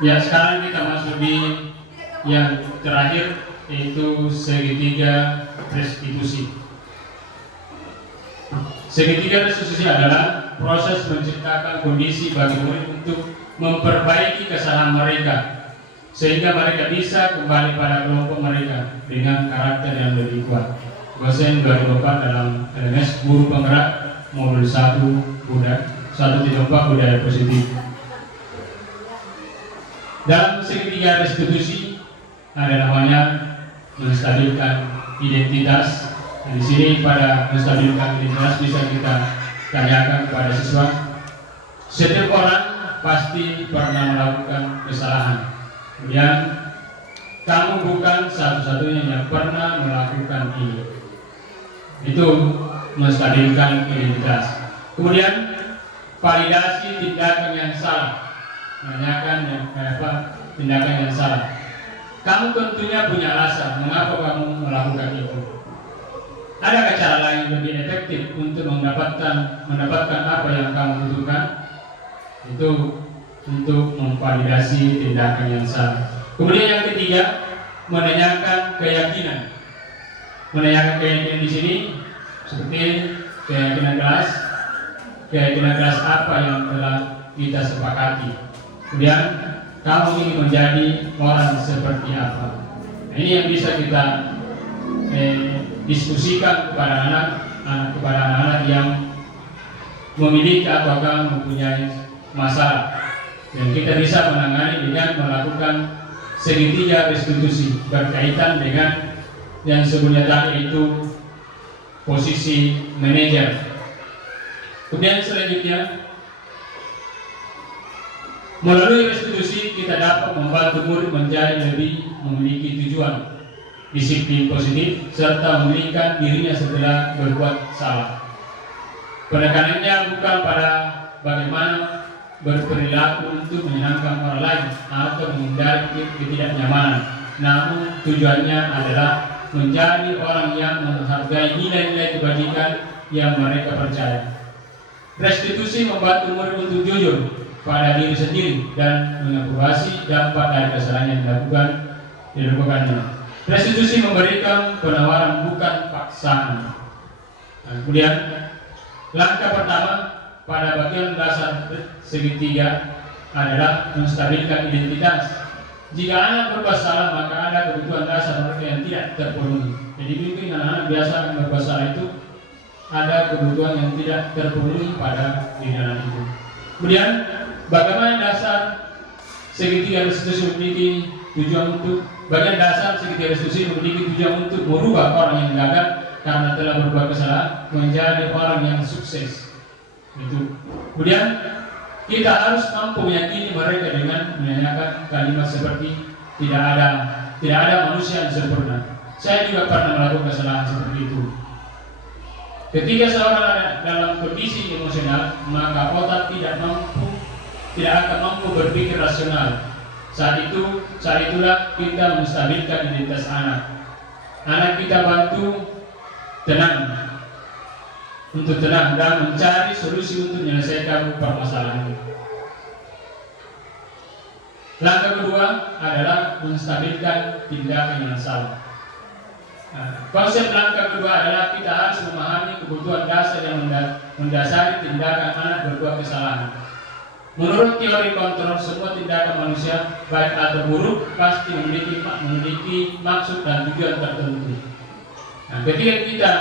Ya, sekarang kita masuk di yang terakhir, yaitu segitiga restitusi. Segitiga restitusi adalah proses menciptakan kondisi bagi murid untuk memperbaiki kesalahan mereka sehingga mereka bisa kembali pada kelompok mereka dengan karakter yang lebih kuat. Dosen 2004 dalam LMS Guru Penggerak Modul 1 1.4 Budaya Positif. Dalam segitiga restitusi ada namanya menstabilkan identitas. Nah, di sini pada menstabilkan identitas bisa kita tanyakan kepada siswa. Setiap orang pasti pernah melakukan kesalahan. Kemudian kamu bukan satu-satunya yang pernah melakukan ini. Itu menstabilkan identitas. Kemudian validasi tindakan yang salah. Menanyakan tindakan yang salah. Kamu tentunya punya alasan mengapa kamu melakukan itu. Adakah cara lain lebih efektif untuk mendapatkan apa yang kamu butuhkan? Itu untuk memvalidasi tindakan yang salah. Kemudian yang ketiga, menanyakan keyakinan. Menanyakan keyakinan di sini seperti keyakinan kelas apa yang telah kita sepakati. Kemudian kamu ingin menjadi orang seperti apa? Nah, ini yang bisa kita diskusikan kepada anak-anak yang memiliki ataukah mempunyai masalah, dan kita bisa menangani dengan melakukan segitiga restitusi berkaitan dengan yang sebelumnya tadi itu posisi manajer. Kemudian selanjutnya, melalui restitusi kita dapat membantu murid menjadi lebih memiliki tujuan, disiplin positif, serta memulihkan dirinya setelah berbuat salah. Penekanannya bukan pada bagaimana berperilaku untuk menyenangkan orang lain atau menghindari ketidaknyamanan, namun tujuannya adalah menjadi orang yang menghargai nilai-nilai kebajikan yang mereka percaya. Restitusi membantu murid untuk jujur pada diri sendiri dan mengevaluasi dampak dari kesalahan yang dilakukannya. Restitusi memberikan penawaran bukan paksaan. Nah, kemudian langkah pertama pada bagian dasar segitiga adalah menstabilkan identitas. Jika anak berbuat salah, maka ada kebutuhan dasar mereka yang tidak terpenuhi. Jadi mungkin anak-anak biasa akan berbuat salah itu ada kebutuhan yang tidak terpenuhi pada diri anak itu. Kemudian bagaimana dasar segitiga restitusi memiliki tujuan untuk bagian dasar segitiga restitusi memiliki tujuan untuk merubah orang yang gagal karena telah berbuat kesalahan menjadi orang yang sukses. Itu. Kemudian kita harus mampu meyakini mereka dengan menanyakan kalimat seperti tidak ada manusia yang sempurna. Saya juga pernah melakukan kesalahan seperti itu. Ketika seorang ada dalam kondisi emosional, maka otak tidak akan mampu berpikir rasional. Saat itulah kita menstabilkan identitas anak. Anak kita bantu tenang dan mencari solusi untuk menyelesaikan permasalahan. Langkah kedua adalah menstabilkan tindakan yang salah. Konsep langkah kedua adalah kita harus memahami kebutuhan dasar yang mendasari tindakan anak berbuat kesalahan. Menurut teori kontrol, semua tindakan manusia baik atau buruk pasti memiliki maksud dan tujuan tertentu. Nah, ketika kita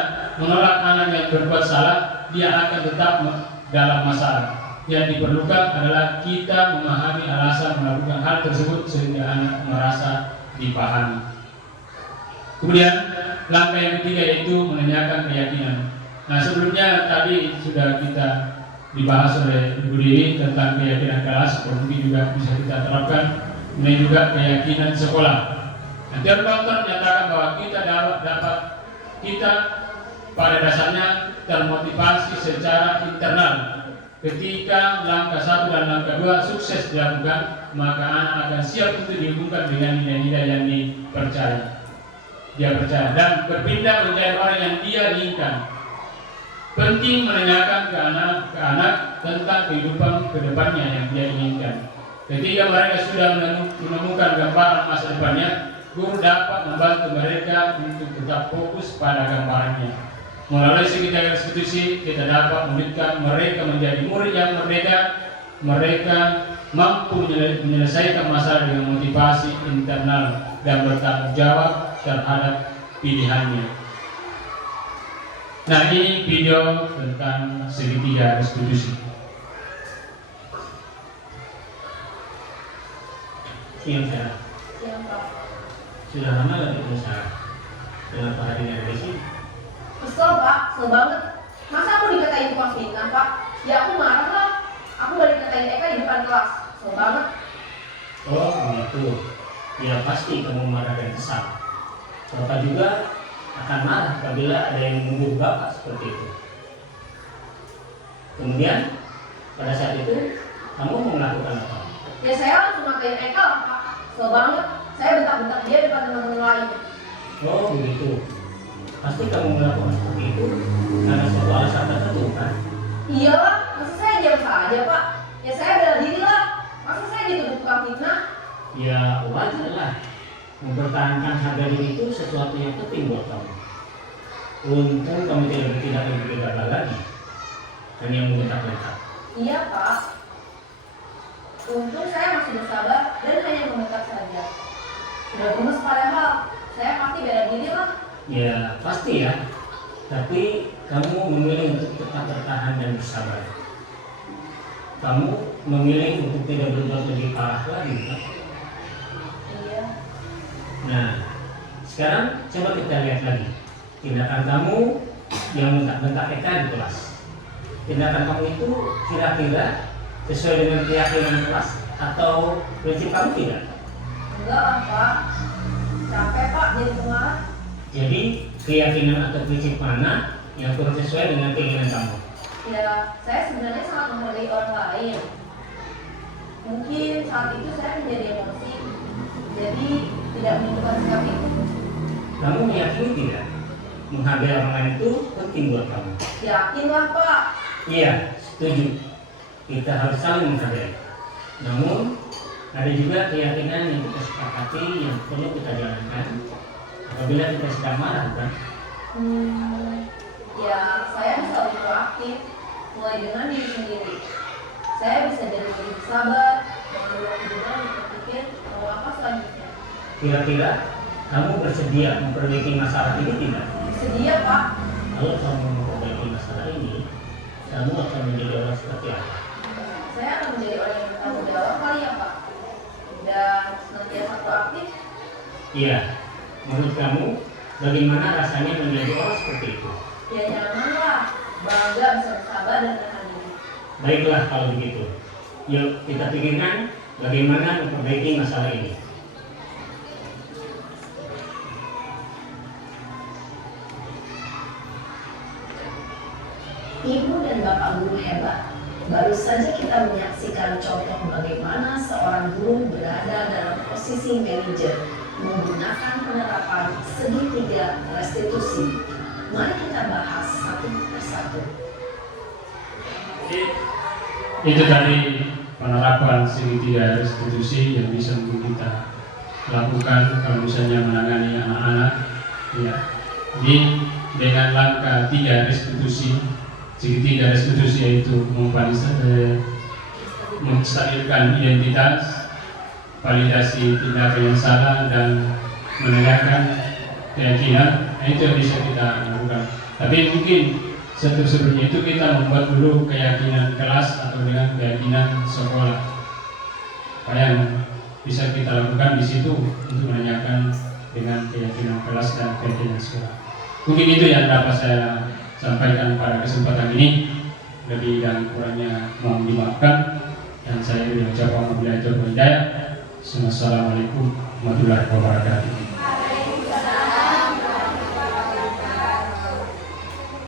menolak anak yang berbuat salah, dia akan tetap dalam masalah. Yang diperlukan adalah kita memahami alasan melakukan hal tersebut sehingga anak merasa dipahami. Kemudian langkah yang ketiga yaitu menanyakan keyakinan. Nah, sebelumnya tadi sudah kita dibahas oleh Ibu Dewi tentang keyakinan kelas, mungkin juga bisa kita terapkan. Kemudian juga keyakinan sekolah. Nah, teori kontrol menyatakan bahwa kita pada dasarnya termotivasi secara internal. Ketika langkah 1 dan langkah 2 sukses dilakukan, maka anak akan siap untuk dihubungkan dengan nilai-nilai yang dia percaya dan berpindah menjadi orang yang dia inginkan. Penting menanyakan ke anak tentang kehidupan kedepannya yang dia inginkan. Ketika mereka sudah menemukan gambaran masa depannya, guru dapat membantu mereka untuk tetap fokus pada gambarannya. Melalui sekitar institusi, kita dapat mewujudkan mereka menjadi murid yang merdeka. Mereka mampu menyelesaikan masalah dengan motivasi internal dan bertanggung jawab terhadap pilihannya. Nah, ini video tentang segitiga restitusi. Siang saya. Siang Pak. Sudah lama lagi berusaha. Kenapa hari ini ada di sini? Kesel Pak, kesel banget. Masa aku dikatain tukang fitnah Pak? Ya aku marah lah. Aku balik dikatain Eka di depan kelas. Kesel banget. Oh begitu. Ya pasti kamu marah dan kesal. Bapak juga akan marah apabila ada yang menuduh Bapak seperti itu. Kemudian pada saat itu kamu mau melakukan apa? Ya saya langsung makain Eka lah Pak. Kesel banget. Saya bentak-bentak dia depan teman-teman lain. Oh begitu. Pasti kamu melakukan seperti itu karena suatu alasan tertentu kan? Iyalah, masa saya diam saja Pak? Ya saya bela diri lah. Masa saya dituduh tukang fitnah? Ya wajar lah. Mempertahankan harga diri itu sesuatu yang penting buat kamu. Untung kamu tidak bertindak lebih gegabah lagi, hanya membentak-bentak. Iya Pak. Untung saya masih bersabar dan hanya membentak saja. Sudah gemes padahal. Saya pasti bela diri lah. Ya pasti ya. Tapi kamu memilih untuk tetap bertahan dan bersabar. Kamu memilih untuk tidak berbuat lebih parah lagi kan? Iya. Nah, sekarang coba kita lihat lagi tindakan kamu yang bentak-bentak Eka di kelas. Tindakan kamu itu kira-kira sesuai dengan keyakinan kelas atau prinsip kamu tidak? Enggak lah Pak. Capek Pak jadi pengarah. Jadi keyakinan atau prinsip mana yang kurang sesuai dengan keinginan kamu? Ya, saya sebenarnya sangat menghargai orang lain. Mungkin saat itu saya menjadi emosi, jadi tidak menunjukkan sikap itu. Kamu meyakini tidak? Menghargai orang lain itu penting buat kamu. Yakinlah Pak. Iya, setuju. Kita harus saling menghargai. Namun ada juga keyakinan yang kita sepakati yang perlu kita jalankan apabila kita sedang marah, bukan? Ya, saya bisa lebih proaktif, mulai dengan diri sendiri. Saya bisa jadi lebih sabar, dan berwaktu juga untuk berpikir mau apa selanjutnya. Kira-kira kamu bersedia memperbaiki masalah ini tidak? Sedia Pak. Kalau kamu memperbaiki masalah ini, kamu akan menjadi orang seperti apa? Saya akan menjadi orang yang bertanggung jawab kali ya Pak. Dan senantiasa proaktif. Iya, menurut kamu bagaimana rasanya menjadi orang seperti itu? Ya nyaman lah, bangga bisa bersabar dan menahan diri. Baiklah kalau begitu. Yuk kita pikirkan bagaimana memperbaiki masalah ini. Ibu dan Bapak guru hebat. Baru saja kita menyaksikan contoh bagaimana seorang guru berada dalam posisi manajer menggunakan penerapan segitiga restitusi. Mari kita bahas satu persatu. Itu tadi penerapan segitiga restitusi yang bisa kita lakukan kalau misalnya menangani anak-anak. Ya. Jadi dengan langkah 3 restitusi, segitiga restitusi yaitu menstabilkan identitas, validasi tindakan yang salah dan menegakkan keyakinan. Itu yang bisa kita lakukan. Tapi mungkin sebelumnya itu kita membuat dulu keyakinan kelas atau dengan keyakinan sekolah. Apa yang bisa kita lakukan di situ untuk menanyakan dengan keyakinan kelas dan keyakinan sekolah. Mungkin itu yang dapat saya sampaikan pada kesempatan ini. Lebih dan kurangnya mohon dimaafkan. Dan saya mengucapkan wabillahi taufiq wal hidayah. Assalamualaikum warahmatullahi wabarakatuh.